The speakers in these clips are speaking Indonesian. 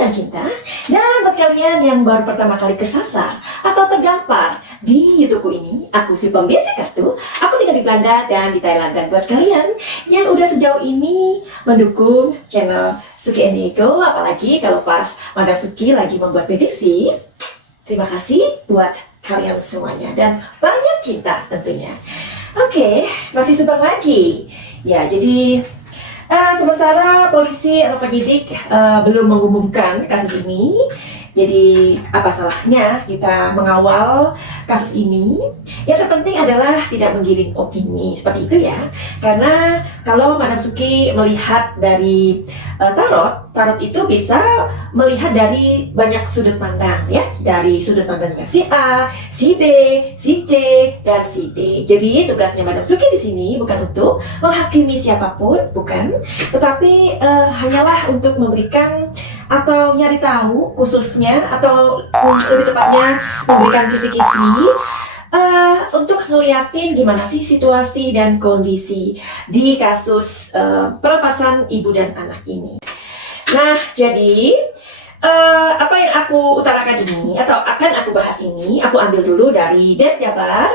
dan cinta. Dan buat kalian yang baru pertama kali kesasar atau terdampar di YouTubeku ini, aku si pembisik kartu. Aku tinggal di Belanda dan di Thailand. Dan buat kalian yang udah sejauh ini mendukung channel Suki and Diego, apalagi kalau pas Madam Suki lagi membuat prediksi, terima kasih buat kalian semuanya dan banyak cinta tentunya. Oke, masih subang lagi. Ya, jadi sementara polisi atau penyidik belum mengumumkan kasus ini, jadi apa salahnya kita mengawal kasus ini? Yang terpenting adalah tidak menggiring opini seperti itu ya. Karena kalau Madam Suki melihat dari tarot itu bisa melihat dari banyak sudut pandang ya, dari sudut pandangnya si A, si B, si C, dan si D. Jadi tugasnya Madam Suki di sini bukan untuk menghakimi siapapun, bukan, tetapi hanyalah untuk memberikan atau nyari tahu khususnya atau lebih tepatnya memberikan kisi-kisi untuk ngeliatin gimana sih situasi dan kondisi di kasus pelepasan ibu dan anak ini. Nah, jadi apa yang aku utarakan ini atau akan aku bahas ini, aku ambil dulu dari Des Jabar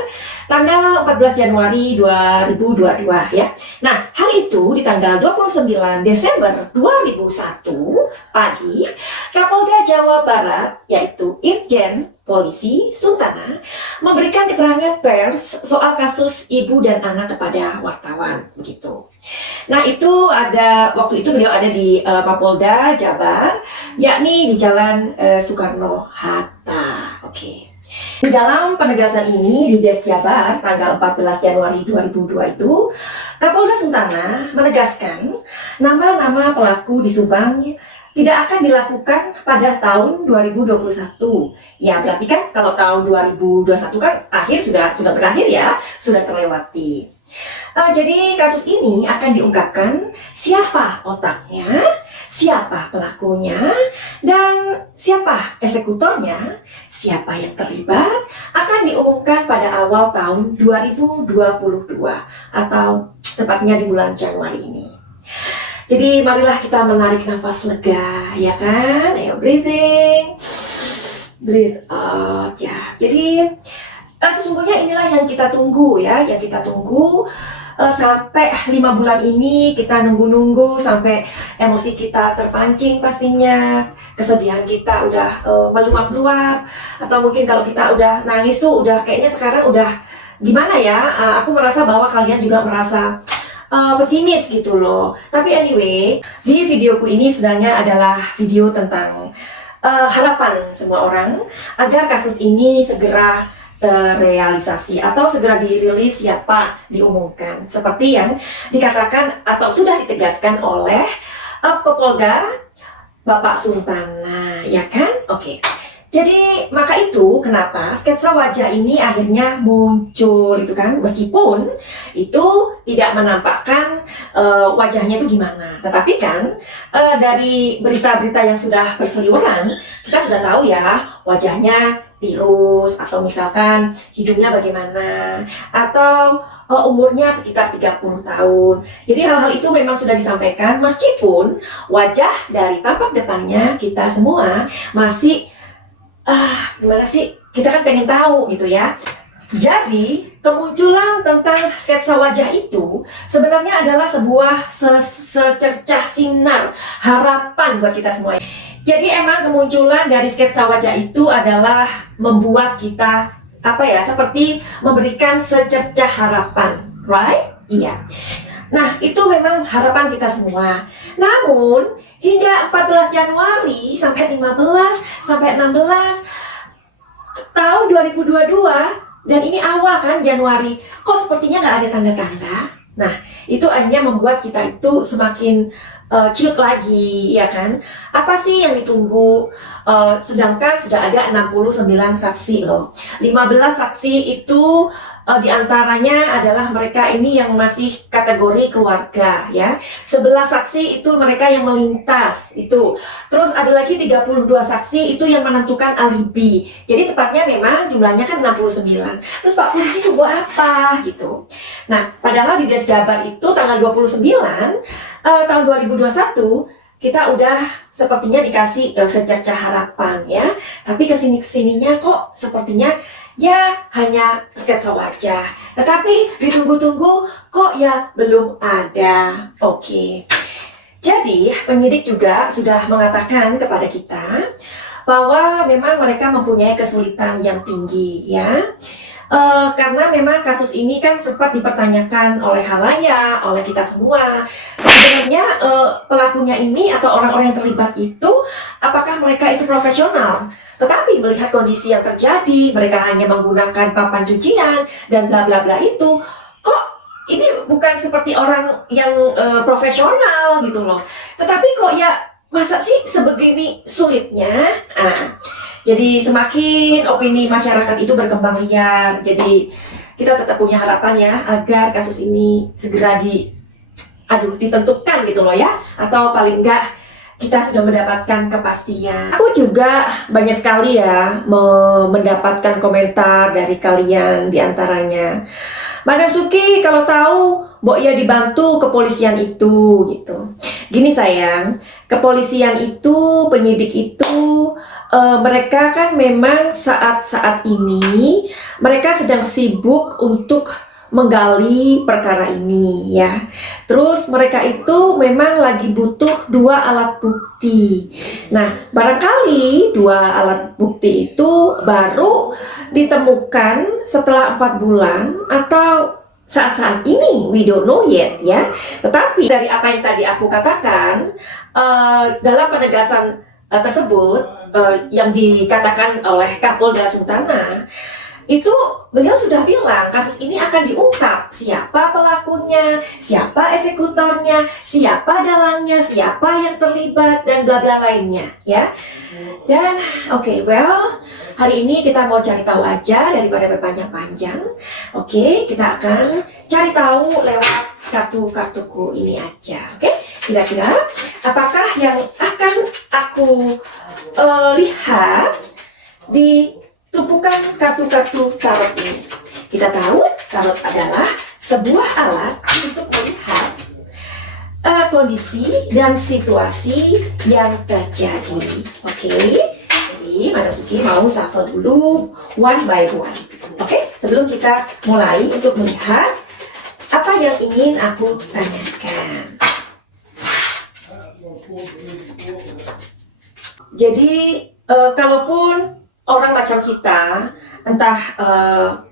tanggal 14 Januari 2022 ya. Nah, hari itu di tanggal 29 Desember 2001 pagi, Kapolda Jawa Barat yaitu Irjen Polisi Suntana memberikan keterangan pers soal kasus ibu dan anak kepada wartawan begitu. Nah, itu ada waktu itu beliau ada di Mapolda Jabar, yakni di Jalan Soekarno-Hatta. Oke. Di dalam penegasan ini di Des Jabar tanggal 14 Januari 2002 itu, Kapolda Suntana menegaskan nama-nama pelaku di Subang tidak akan dilakukan pada tahun 2021. Ya, berarti kan kalau tahun 2021 kan sudah berakhir ya, sudah terlewati. Jadi kasus ini akan diungkapkan siapa otaknya, siapa pelakunya, dan siapa eksekutornya, siapa yang terlibat akan diumumkan pada awal tahun 2022 atau tepatnya di bulan Januari ini. Jadi marilah kita menarik nafas lega, ya kan? Ayo breathing, breathe out ya. Jadi sesungguhnya inilah yang kita tunggu ya, yang kita tunggu sampai 5 bulan ini kita nunggu-nunggu sampai emosi kita terpancing pastinya, kesedihan kita udah meluap-luap, atau mungkin kalau kita udah nangis tuh udah kayaknya sekarang udah gimana ya, aku merasa bahwa kalian juga merasa pesimis gitu loh. Tapi anyway, di videoku ini sebenarnya adalah video tentang harapan semua orang agar kasus ini segera terrealisasi atau segera dirilis siapa diumumkan seperti yang dikatakan atau sudah ditegaskan oleh Kapolda Bapak Suntana, ya kan? Oke. Jadi maka itu kenapa sketsa wajah ini akhirnya muncul itu kan, meskipun itu tidak menampakkan wajahnya itu gimana, tetapi kan dari berita-berita yang sudah berseliweran kita sudah tahu ya wajahnya tirus, atau misalkan hidungnya bagaimana, atau umurnya sekitar 30 tahun. Jadi hal-hal itu memang sudah disampaikan meskipun wajah dari tampak depannya kita semua masih gimana sih, kita kan pengen tahu gitu ya. Jadi kemunculan tentang sketsa wajah itu sebenarnya adalah sebuah secercah sinar harapan buat kita semua. Jadi emang kemunculan dari sketsa wajah itu adalah membuat kita seperti memberikan secercah harapan, right? Iya. Nah, itu memang harapan kita semua. Namun hingga 14 Januari sampai 15 sampai 16 tahun 2022, dan ini awal kan Januari, kok sepertinya nggak ada tanda-tanda. Nah, itu akhirnya membuat kita itu semakin ciut lagi, ya kan? Apa sih yang ditunggu? Sedangkan sudah ada 69 saksi loh. 15 saksi itu diantaranya adalah mereka ini yang masih kategori keluarga ya. 11 saksi itu mereka yang melintas itu. Terus ada lagi 32 saksi itu yang menentukan alibi. Jadi tepatnya memang jumlahnya kan 69. Terus Pak Polisi itu buat apa gitu. Nah, padahal di Des Jabar itu tanggal 29 tahun 2021 kita udah sepertinya dikasih secercah harapan ya, tapi kesininya kok sepertinya ya hanya sketsa wajah, tetapi ditunggu-tunggu kok ya belum ada. Oke, jadi penyidik juga sudah mengatakan kepada kita bahwa memang mereka mempunyai kesulitan yang tinggi ya. Karena memang kasus ini kan sempat dipertanyakan oleh halayak, oleh kita semua. Sebenarnya pelakunya ini atau orang-orang yang terlibat itu, apakah mereka itu profesional? Tetapi melihat kondisi yang terjadi, mereka hanya menggunakan papan cucian dan bla bla bla itu, kok ini bukan seperti orang yang profesional gitu loh. Tetapi kok ya masa sih sebegini sulitnya? Jadi semakin opini masyarakat itu berkembang liar. Jadi kita tetap punya harapan ya agar kasus ini segera ditentukan gitu loh ya. Atau paling enggak kita sudah mendapatkan kepastian. Aku juga banyak sekali ya mendapatkan komentar dari kalian diantaranya. Madam Suki kalau tahu Mbok ya dibantu kepolisian itu gitu. Gini sayang, kepolisian itu, penyidik itu mereka kan memang saat-saat ini mereka sedang sibuk untuk menggali perkara ini ya. Terus mereka itu memang lagi butuh 2 alat bukti. Nah, barangkali 2 alat bukti itu baru ditemukan setelah 4 bulan atau saat-saat ini, we don't know yet ya. Tetapi dari apa yang tadi aku katakan, dalam penegasan tersebut yang dikatakan oleh Kapolda Sultana, itu beliau sudah bilang kasus ini akan diungkap siapa pelakunya, siapa eksekutornya, siapa dalangnya, siapa yang terlibat dan bla bla lainnya ya. Dan oke, hari ini kita mau cari tahu aja daripada berpanjang-panjang. Oke, kita akan cari tahu lewat kartu-kartuku ini aja. Oke, kira-kira apakah yang akan aku lihat di tumpukan kartu-kartu tarot ini? Kita tahu tarot adalah sebuah alat untuk melihat kondisi dan situasi yang terjadi. Oke, jadi Madam Suki mau shuffle dulu one by one. Oke, sebelum kita mulai untuk melihat apa yang ingin aku tanyakan. Jadi kalaupun orang macam kita, entah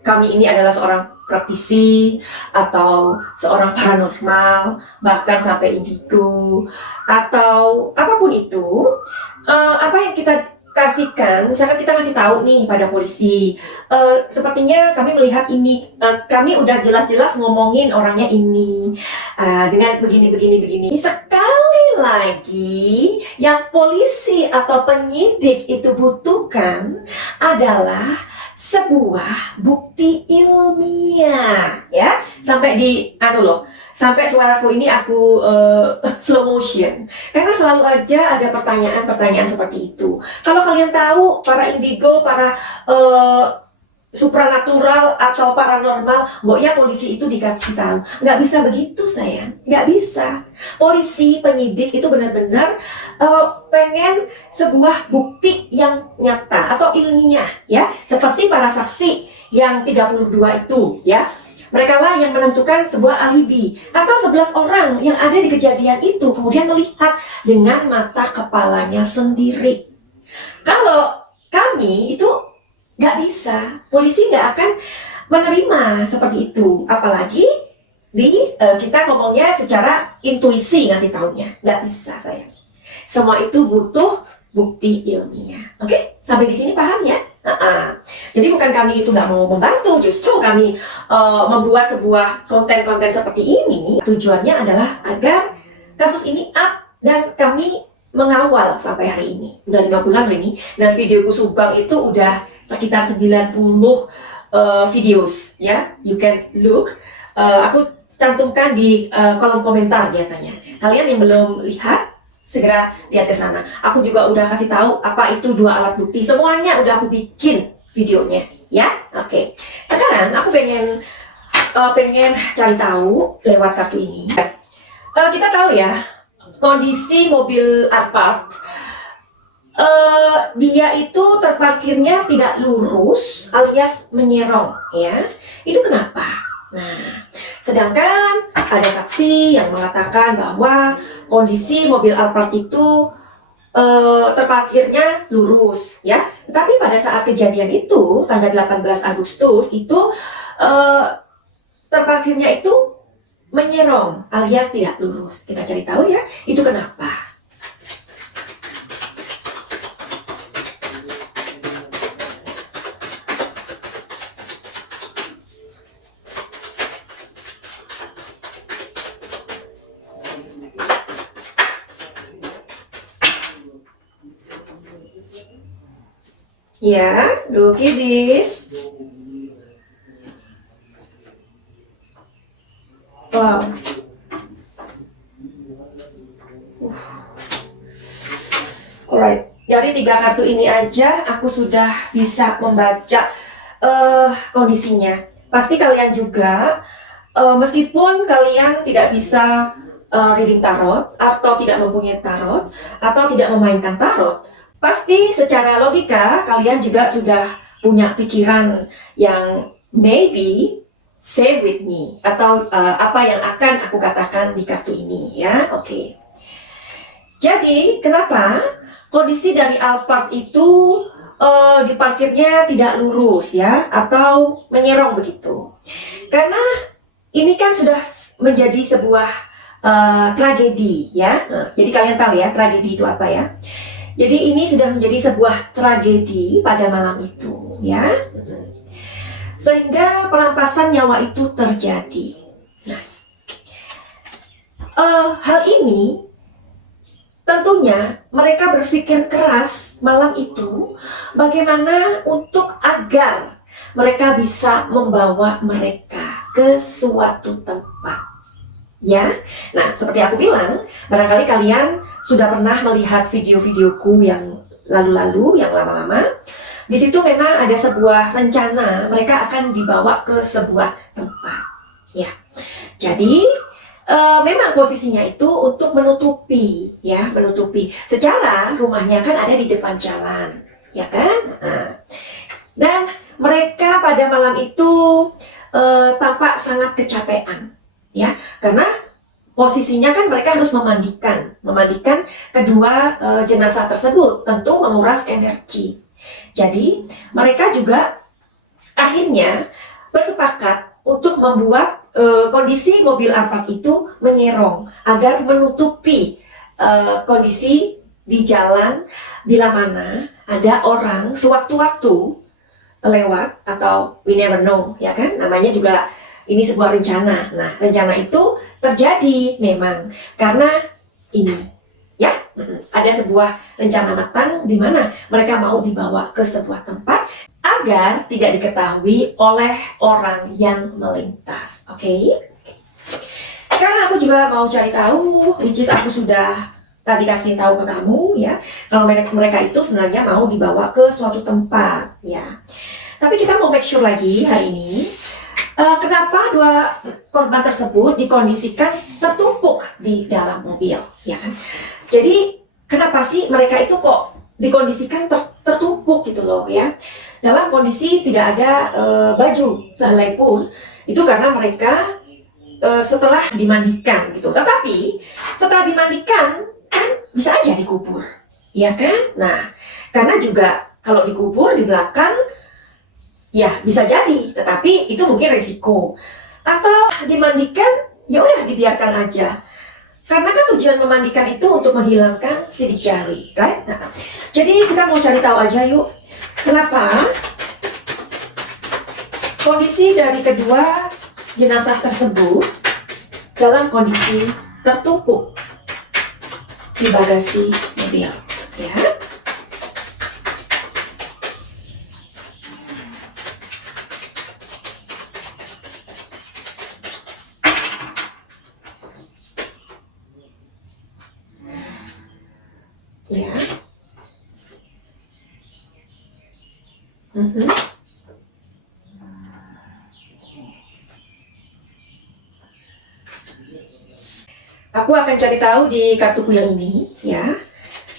kami ini adalah seorang praktisi atau seorang paranormal, bahkan sampai indigo atau apapun itu, apa yang kita kasihkan, misalkan kita kasih tahu nih pada polisi, sepertinya kami melihat ini, kami udah jelas-jelas ngomongin orangnya ini dengan begini. Sekali lagi, yang polisi atau penyidik itu butuhkan adalah sebuah bukti ilmiah, ya. Sampai suaraku ini aku slow motion, karena selalu aja ada pertanyaan-pertanyaan seperti itu. Kalau kalian tahu, para indigo, para supranatural atau paranormal, ya polisi itu dikasih tahu. Nggak bisa begitu sayang, nggak bisa. Polisi, penyidik itu benar-benar pengen sebuah bukti yang nyata atau ilmiah ya, seperti para saksi yang 32 itu ya. Mereka lah yang menentukan sebuah alibi atau 11 orang yang ada di kejadian itu kemudian melihat dengan mata kepalanya sendiri. Kalau kami itu nggak bisa, polisi nggak akan menerima seperti itu, apalagi kita ngomongnya secara intuisi ngasih taunya, nggak bisa sayang. Semua itu butuh bukti ilmiah. Oke, sampai di sini paham ya? Jadi bukan kami itu nggak mau membantu, justru kami membuat sebuah konten-konten seperti ini. Tujuannya adalah agar kasus ini up dan kami mengawal sampai hari ini. Udah 5 bulan ini, dan videoku Subang itu udah sekitar 90 videos ya. You can look. Aku cantumkan di kolom komentar biasanya. Kalian yang belum lihat, segera lihat ke sana. Aku juga udah kasih tahu apa itu 2 alat bukti. Semuanya udah aku bikin videonya, ya. Oke. Sekarang aku pengen cari tahu lewat kartu ini. Kita tahu ya, kondisi mobil Alphard, dia itu terparkirnya tidak lurus alias menyerong, ya. Itu kenapa? Nah, sedangkan ada saksi yang mengatakan bahwa kondisi mobil Alphard itu terparkirnya lurus, ya. Tetapi pada saat kejadian itu tanggal 18 Agustus itu terparkirnya itu menyerong alias tidak lurus. Kita cari tahu ya, itu kenapa. Ya, look at this. Wow. Alright, dari 3 kartu ini aja aku sudah bisa membaca kondisinya. Pasti kalian juga, meskipun kalian tidak bisa reading tarot atau tidak mempunyai tarot atau tidak memainkan tarot, pasti secara logika kalian juga sudah punya pikiran yang maybe say with me atau apa yang akan aku katakan di kartu ini, ya. Oke. Jadi kenapa kondisi dari Alphard itu diparkirnya tidak lurus, ya, atau menyerong begitu? Karena ini kan sudah menjadi sebuah tragedi, ya. Nah, jadi kalian tahu ya tragedi itu apa, ya. Jadi ini sudah menjadi sebuah tragedi pada malam itu, ya. Sehingga perampasan nyawa itu terjadi. Nah, hal ini tentunya mereka berpikir keras malam itu bagaimana untuk agar mereka bisa membawa mereka ke suatu tempat, ya. Nah, seperti aku bilang, barangkali kalian sudah pernah melihat video-videoku yang lalu-lalu, yang lama-lama. Di situ memang ada sebuah rencana mereka akan dibawa ke sebuah tempat, ya. Jadi memang posisinya itu untuk menutupi, ya, menutupi. Secara rumahnya kan ada di depan jalan, ya kan? Nah, dan mereka pada malam itu tampak sangat kecapean, ya, karena posisinya kan mereka harus memandikan kedua jenazah tersebut, tentu menguras energi. Jadi mereka juga akhirnya bersepakat untuk membuat kondisi mobil Alphard itu menyerong agar menutupi kondisi di jalan bila mana ada orang sewaktu-waktu lewat atau we never know, ya kan? Namanya juga ini sebuah rencana. Nah, rencana itu terjadi memang karena ini, ya, ada sebuah rencana matang di mana mereka mau dibawa ke sebuah tempat agar tidak diketahui oleh orang yang melintas. Oke? Sekarang aku juga mau cari tahu, which is aku sudah tadi kasih tahu ke kamu, ya, kalau mereka itu sebenarnya mau dibawa ke suatu tempat, ya. Tapi kita mau make sure lagi hari ini. Kenapa dua korban tersebut dikondisikan tertumpuk di dalam mobil, ya kan? Jadi kenapa sih mereka itu kok dikondisikan tertumpuk gitu loh, ya? Dalam kondisi tidak ada baju sehelai pun, itu karena mereka setelah dimandikan gitu. Tetapi setelah dimandikan kan bisa aja dikubur, ya kan? Nah, karena juga kalau dikubur di belakang, ya bisa jadi, tetapi itu mungkin risiko. Atau dimandikan, ya udah dibiarkan aja. Karena kan tujuan memandikan itu untuk menghilangkan sidik jari, right? Nah, jadi kita mau cari tahu aja yuk, kenapa kondisi dari kedua jenazah tersebut dalam kondisi tertumpuk di bagasi mobil, ya. Ya. Aku akan cari tahu di kartuku yang ini ya.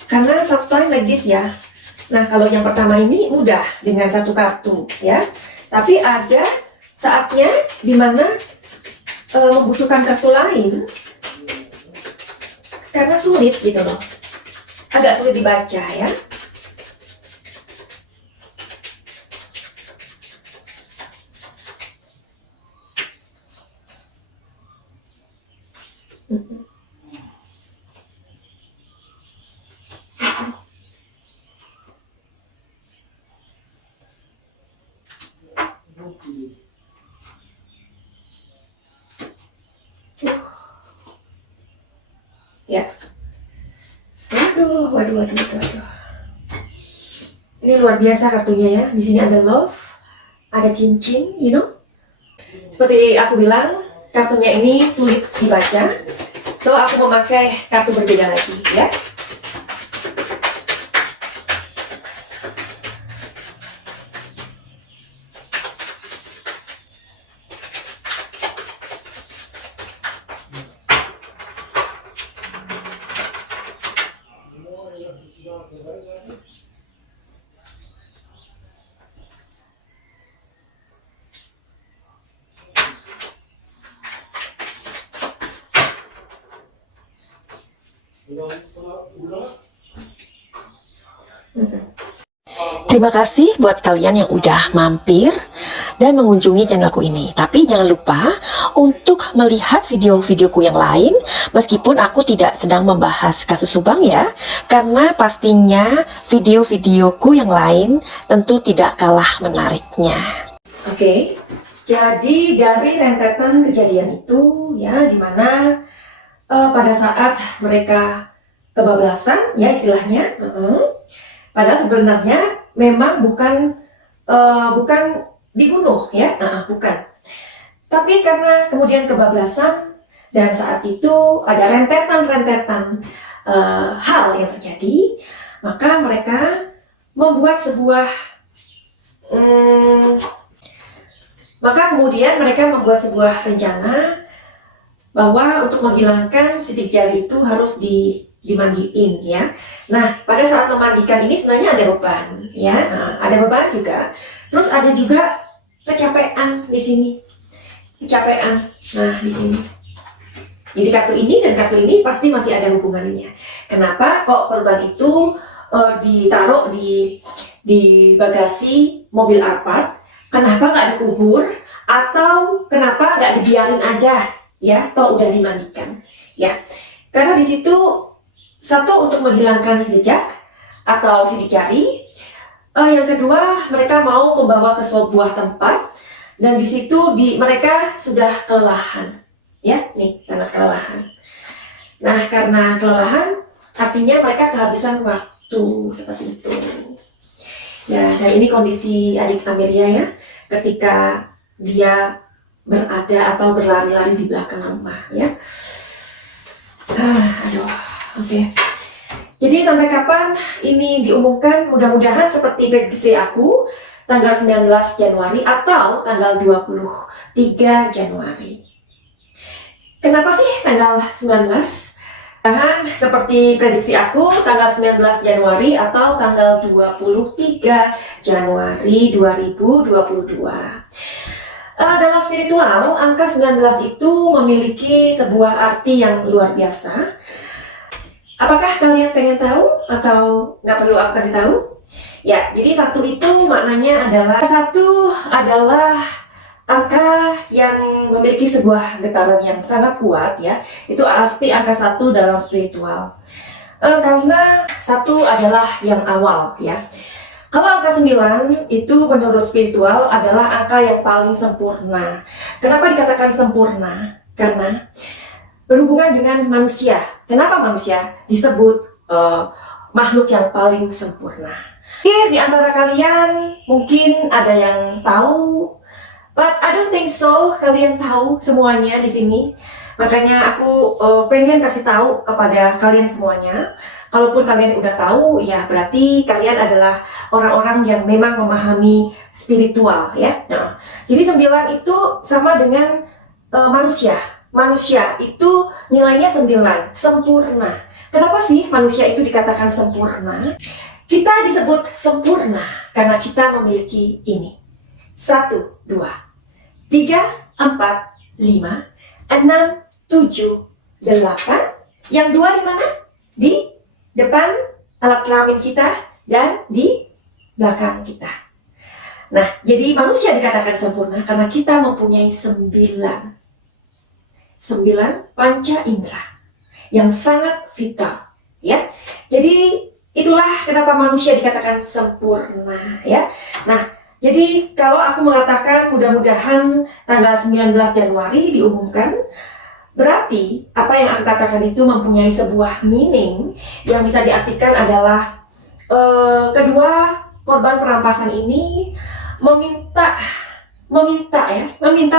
Karena sometimes like this ya. Nah, kalau yang pertama ini mudah dengan satu kartu ya. Tapi ada saatnya dimana membutuhkan kartu lain karena sulit gitu loh. Agak sulit dibaca ya. Ya. Waduh. Ini luar biasa kartunya ya. Di sini ada love, ada cincin, you know. Seperti aku bilang, kartunya ini sulit dibaca. So aku memakai kartu berbeda lagi ya. Terima kasih buat kalian yang udah mampir dan mengunjungi channelku ini. Tapi jangan lupa untuk melihat video-videoku yang lain, meskipun aku tidak sedang membahas kasus Subang ya, karena pastinya video-videoku yang lain tentu tidak kalah menariknya. Oke, jadi dari rentetan kejadian itu ya, dimana pada saat mereka kebablasan ya istilahnya, padahal sebenarnya memang bukan dibunuh ya, bukan. Tapi karena kemudian kebablasan dan saat itu ada rentetan hal yang terjadi, maka mereka membuat sebuah rencana bahwa untuk menghilangkan sidik jari itu harus dimandiin ya. Nah, pada saat memandikan ini sebenarnya ada beban ya. Ada beban juga. Terus ada juga kecapean di sini. Kecapean. Nah, di sini. Jadi kartu ini dan kartu ini pasti masih ada hubungannya. Kenapa kok korban itu ditaruh di bagasi mobil Alphard? Kenapa nggak dikubur? Atau kenapa nggak dibiarin aja ya? Toh udah dimandikan ya. Karena di situ satu untuk menghilangkan jejak atau sidik jari. Yang kedua, mereka mau membawa ke sebuah tempat dan di situ mereka sudah kelelahan, ya, nih sangat kelelahan. Nah, karena kelelahan, artinya mereka kehabisan waktu seperti itu. Ya, dan ini kondisi adik Amelia ya, ketika dia berada atau berlari-lari di belakang rumah, ya. Oke. Jadi sampai kapan ini diumumkan? Mudah-mudahan seperti prediksi aku, tanggal 19 Januari atau tanggal 23 Januari. Kenapa sih tanggal 19? Jangan seperti prediksi aku, tanggal 19 Januari atau tanggal 23 Januari 2022. Dalam spiritual, angka 19 itu memiliki sebuah arti yang luar biasa. Apakah kalian pengen tahu atau nggak perlu aku kasih tahu? Ya, jadi satu itu maknanya adalah angka yang memiliki sebuah getaran yang sangat kuat ya. Itu arti angka 1 dalam spiritual. Karena 1 adalah yang awal ya. Kalau angka 9 itu menurut spiritual adalah angka yang paling sempurna. Kenapa dikatakan sempurna? Karena berhubungan dengan manusia. Kenapa manusia disebut makhluk yang paling sempurna? Oke, di antara kalian mungkin ada yang tahu, but I don't think so. Kalian tahu semuanya di sini. Makanya aku pengen kasih tahu kepada kalian semuanya. Kalaupun kalian udah tahu, ya berarti kalian adalah orang-orang yang memang memahami spiritual ya. Nah, jadi 9 itu sama dengan manusia. manusia itu nilainya 9, sempurna. Kenapa sih manusia itu dikatakan sempurna? Kita disebut sempurna karena kita memiliki ini. 1, 2, 3, 4, 5, 6, 7, 8. Yang 2 di mana? Di depan alat kelamin kita dan di belakang kita. Nah, jadi manusia dikatakan sempurna karena kita mempunyai 9 panca indera yang sangat vital, ya. Jadi itulah kenapa manusia dikatakan sempurna, ya. Nah, jadi kalau aku mengatakan mudah-mudahan tanggal 19 Januari diumumkan, berarti apa yang aku katakan itu mempunyai sebuah meaning yang bisa diartikan adalah kedua korban perampasan ini meminta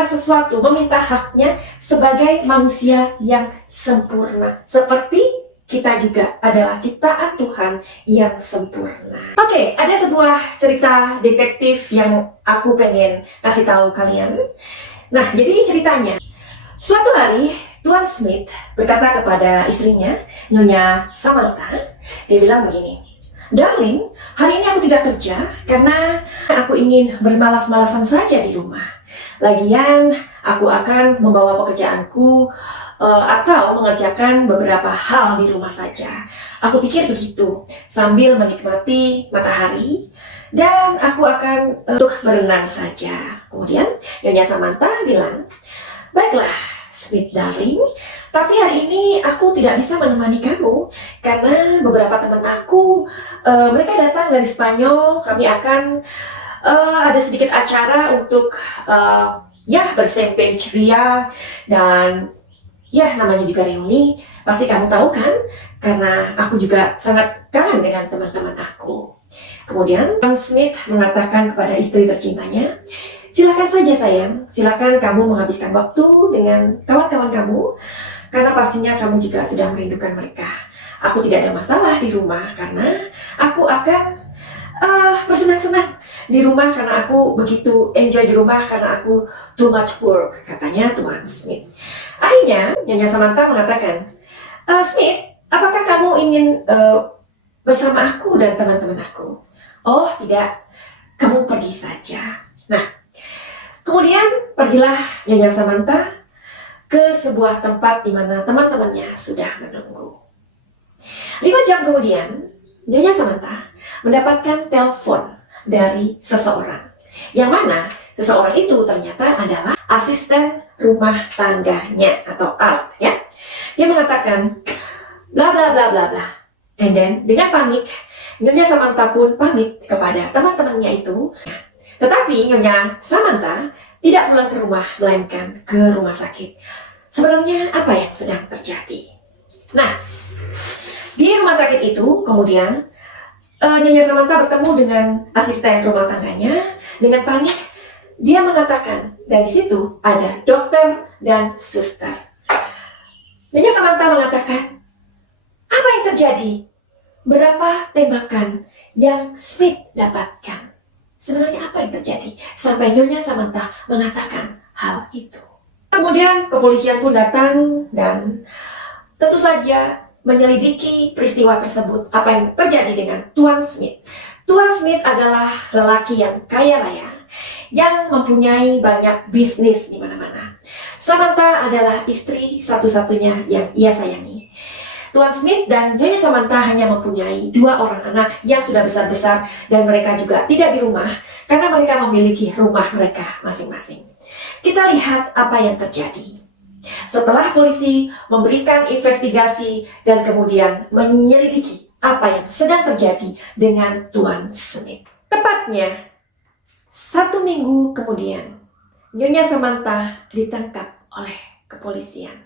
sesuatu, meminta haknya sebagai manusia yang sempurna. Seperti kita juga adalah ciptaan Tuhan yang sempurna. Oke, ada sebuah cerita detektif yang aku pengen kasih tahu kalian. Nah, jadi ceritanya, suatu hari Tuan Smith berkata kepada istrinya, Nyonya Samantha, dia bilang begini, "Darling, hari ini aku tidak kerja karena aku ingin bermalas-malasan saja di rumah. Lagian, aku akan membawa pekerjaanku atau mengerjakan beberapa hal di rumah saja. Aku pikir begitu, sambil menikmati matahari, dan aku akan untuk berenang saja." Kemudian, Nyonya Samantha bilang, "Baiklah, Smith darling, tapi hari ini aku tidak bisa menemani kamu karena beberapa teman aku mereka datang dari Spanyol. Kami akan ada sedikit acara untuk bersempeng ceria dan ya namanya juga reuni. Pasti kamu tahu kan? Karena aku juga sangat kangen dengan teman-teman aku." Kemudian Tuan Smith mengatakan kepada istri tercintanya, "Silakan saja sayang, silakan kamu menghabiskan waktu dengan kawan-kawan kamu, karena pastinya kamu juga sudah merindukan mereka. Aku tidak ada masalah di rumah karena aku akan bersenang-senang di rumah karena aku begitu enjoy di rumah karena aku too much work," katanya Tuan Smith. Akhirnya Nyonya Samantha mengatakan, "Smith, apakah kamu ingin bersama aku dan teman-teman aku?" "Oh tidak, kamu pergi saja." Nah, kemudian pergilah Nyonya Samantha ke sebuah tempat di mana teman-temannya sudah menunggu. 5 jam kemudian, Nyonya Samantha mendapatkan telepon dari seseorang, yang mana seseorang itu ternyata adalah asisten rumah tangganya atau Art, ya. Dia mengatakan bla bla bla bla bla. And then dengan panik, Nyonya Samantha pun pamit kepada teman-temannya itu. Tetapi Nyonya Samantha tidak pulang ke rumah, melainkan ke rumah sakit. Sebenarnya apa yang sedang terjadi? Nah, di rumah sakit itu kemudian Nyonya Samantha bertemu dengan asisten rumah tangganya. Dengan panik, dia mengatakan, dan di situ ada dokter dan suster. Nyonya Samantha mengatakan, "Apa yang terjadi? Berapa tembakan yang Smith dapatkan? Sebenarnya apa yang terjadi sampai Nyonya Samantha mengatakan hal itu?" Kemudian kepolisian pun datang dan tentu saja menyelidiki peristiwa tersebut, apa yang terjadi dengan Tuan Smith. Tuan Smith adalah lelaki yang kaya raya, yang mempunyai banyak bisnis di mana-mana. Samantha adalah istri satu-satunya yang ia sayangi. Tuan Smith dan Nyonya Samantha hanya mempunyai 2 orang anak yang sudah besar-besar, dan mereka juga tidak di rumah karena mereka memiliki rumah mereka masing-masing. Kita lihat apa yang terjadi. Setelah polisi memberikan investigasi dan kemudian menyelidiki apa yang sedang terjadi dengan Tuan Smith. Tepatnya 1 minggu kemudian, Nyonya Samantha ditangkap oleh kepolisian.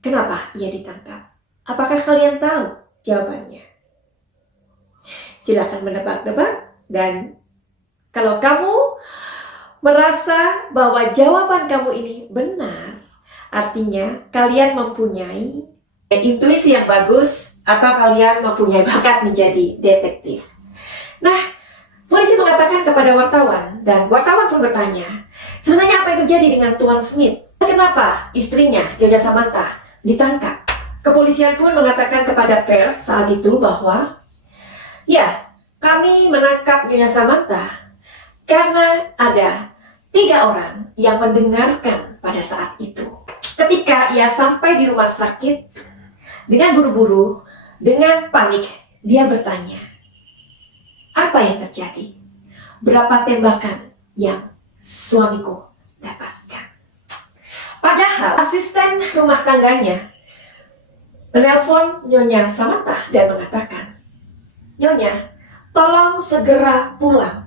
Kenapa ia ditangkap? Apakah kalian tahu jawabannya? Silakan menebak-nebak, dan kalau kamu merasa bahwa jawaban kamu ini benar, artinya kalian mempunyai intuisi yang bagus atau kalian mempunyai bakat menjadi detektif. Nah, polisi mengatakan kepada wartawan, dan wartawan pun bertanya, sebenarnya apa yang terjadi dengan Tuan Smith? Mereka kenapa istrinya, Nyonya Samantha, ditangkap? Kepolisian pun mengatakan kepada pers saat itu bahwa, ya, kami menangkap Nyonya Samantha karena ada 3 orang yang mendengarkan pada saat itu. Ketika ia sampai di rumah sakit, dengan buru-buru, dengan panik, dia bertanya, apa yang terjadi? Berapa tembakan yang suamiku dapatkan? Padahal asisten rumah tangganya menelpon Nyonya Samantha dan mengatakan, Nyonya, tolong segera pulang,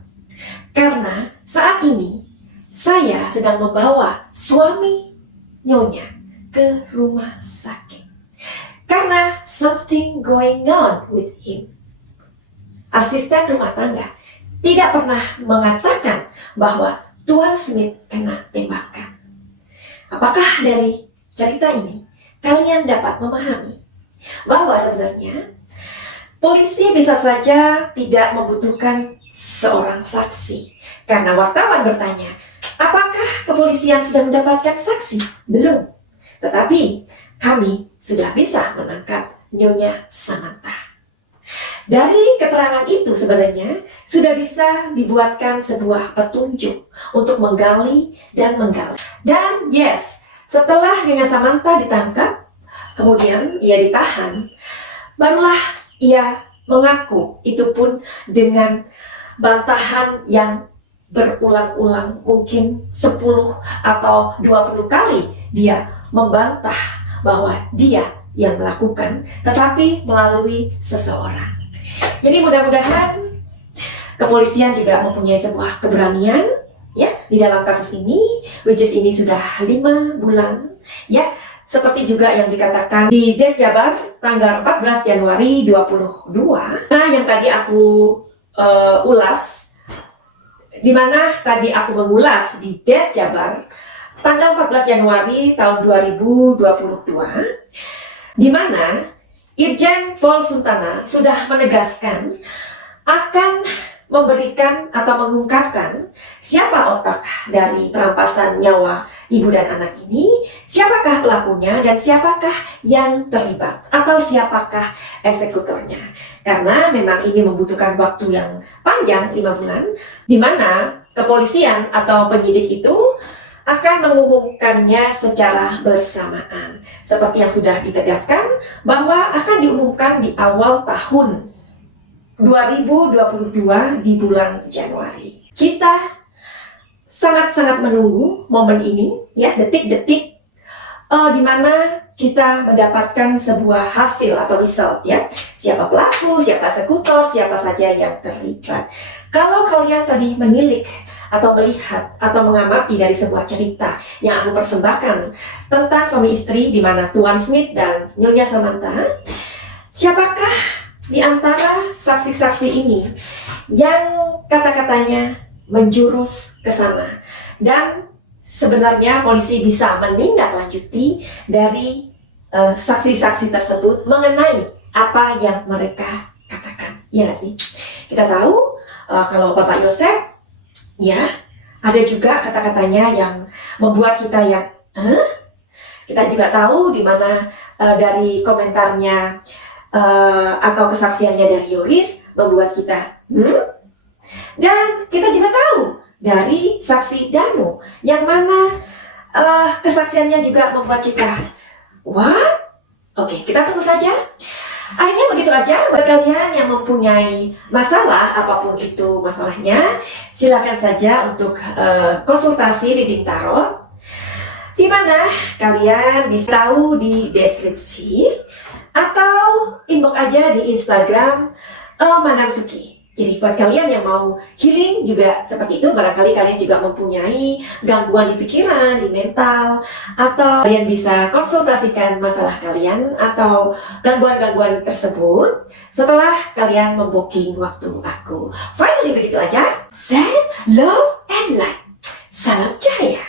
karena saat ini saya sedang membawa suami Nyonya ke rumah sakit karena something going on with him. Asisten rumah tangga tidak pernah mengatakan bahwa Tuan Smith kena tembakan. Apakah dari cerita ini kalian dapat memahami bahwa sebenarnya polisi bisa saja tidak membutuhkan seorang saksi? Karena wartawan bertanya, apakah kepolisian sudah mendapatkan saksi? Belum. Tetapi kami sudah bisa menangkap Nyonya Samantha. Dari keterangan itu sebenarnya sudah bisa dibuatkan sebuah petunjuk untuk menggali dan menggali. Dan yes, setelah Nyonya Samantha ditangkap, kemudian ia ditahan, barulah ia mengaku, itu pun dengan bantahan yang berulang-ulang, mungkin 10 atau 20 kali dia membantah bahwa dia yang melakukan, tetapi melalui seseorang. Jadi mudah-mudahan kepolisian juga mempunyai sebuah keberanian ya di dalam kasus ini, which is ini sudah 5 bulan ya, seperti juga yang dikatakan di Des Jabar tanggal 14 Januari 2022. Nah, yang tadi aku ulas, di mana tadi aku mengulas di Des Jabar tanggal 14 Januari tahun 2022, di mana Irjen Pol Suntana sudah menegaskan akan memberikan atau mengungkapkan siapa otak dari perampasan nyawa ibu dan anak ini, siapakah pelakunya dan siapakah yang terlibat atau siapakah eksekutornya. Karena memang ini membutuhkan waktu yang panjang 5 bulan, di mana kepolisian atau penyidik itu akan mengumumkannya secara bersamaan. Seperti yang sudah ditegaskan bahwa akan diumumkan di awal tahun 2022 di bulan Januari. Kita sangat-sangat menunggu momen ini, ya, detik-detik di mana kita mendapatkan sebuah hasil atau result, ya. Siapa pelaku, siapa eksekutor, siapa saja yang terlibat. Kalau kalian tadi menilik atau melihat atau mengamati dari sebuah cerita yang aku persembahkan tentang suami istri di mana Tuan Smith dan Nyonya Samantha, siapakah di antara saksi-saksi ini yang kata-katanya menjurus ke sana dan sebenarnya polisi bisa menindaklanjuti dari saksi-saksi tersebut mengenai apa yang mereka katakan, ya nggak sih? Kita tahu kalau Bapak Yosef, ya, ada juga kata-katanya yang membuat kita yang kita juga tahu di mana dari komentarnya atau kesaksiannya dari Yoris membuat kita dan kita juga tahu dari saksi Danu yang mana kesaksiannya juga membuat kita what? Oke, kita tunggu saja. Akhirnya begitu aja. Buat kalian yang mempunyai masalah, apapun itu masalahnya, silakan saja untuk konsultasi reading tarot, di mana kalian bisa tahu di deskripsi atau inbox aja di Instagram Madam Suki. Jadi buat kalian yang mau healing juga seperti itu, barangkali kalian juga mempunyai gangguan di pikiran, di mental, atau kalian bisa konsultasikan masalah kalian atau gangguan-gangguan tersebut setelah kalian membooking waktu aku. Finally begitu aja. Send love and light. Salam Jaya.